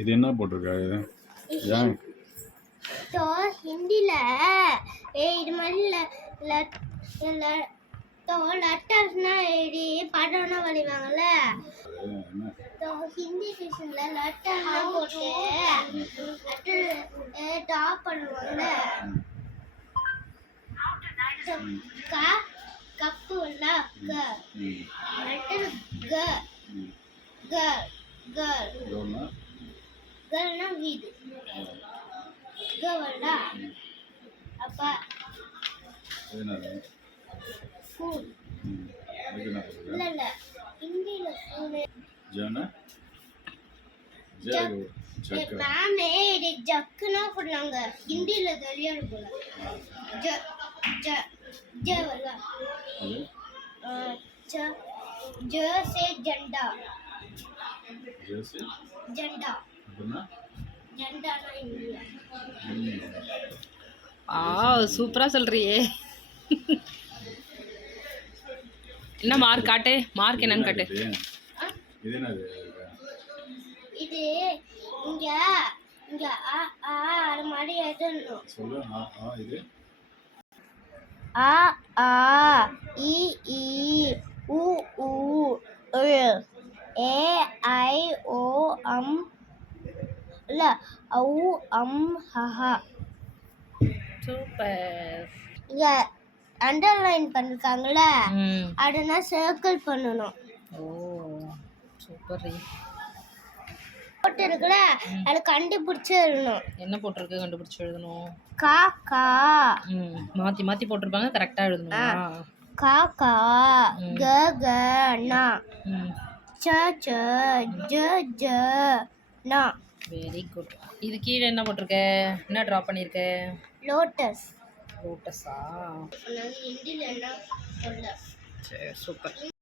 இது என்ன போட்டிருக்கா இது? ஏன் तो हिंदीல இது மாதிரி तो லெட்டர்ஸ்னா ஏடி படம்னா வரைவாங்கல तो हिंदी டியூஷன்ல லெட்டர்னா போட்டு லெட்டர் ட்ரா பண்ணுவாங்கல का கப்பு இல்ல க லெட்டர் க க गर्ल गर्लனா வீடு गर्ल அப்பா என்னது ஸ்கூல் இல்ல இல்ல ஹிந்தில ஸ்கூல் ஜானா ஜாகு ஜக்க மேமே இது ஜக்குனா போடுறாங்க ஹிந்தில தெரியாது போல ஜ ஜ ஜ வல்ல ज ज से झंडा ஜெர்சி झंडा அப்படினா झंडा ना इंडिया சூப்பரா சொல்றியே. என்ன மார்க் காட்டு, மார்க் என்னன்னு காட்டு. இது என்னது? இது இங்க இங்க ஆ ஆ அது மாதிரி எழுதணும். சொல்லு. ஆ ஆ இது ஆ ஆ இ ஈ உ ஊ ழ ஏ ஐ ஓ அம் இல்ல ஔ அம் ஹஹ. சூப்பர். இங்க அண்டர்லைன் பண்ணிருக்காங்கல்ல, அதுனா சர்க்கிள் பண்ணணும். ஓ சூப்பர். போட்டு இருக்குல்ல, அது கண்டுபிடிச்சு எழுதணும். என்ன போட்டிருக்கு கண்டுபிடிச்சு எழுதணும். கா கா மாத்தி மாத்தி போட்டிருப்பாங்க, கரெக்டா எழுதணும். கா கா க க நா ச ச ஜ ஜ நா. Very good. இது கீழே என்ன போட்டிருக்க, என்ன ட்ரா பண்ணியிருக்க? லோட்டஸ். லோட்டஸா? ஹிந்தில என்ன சொல்ல? சரி சூப்பர்.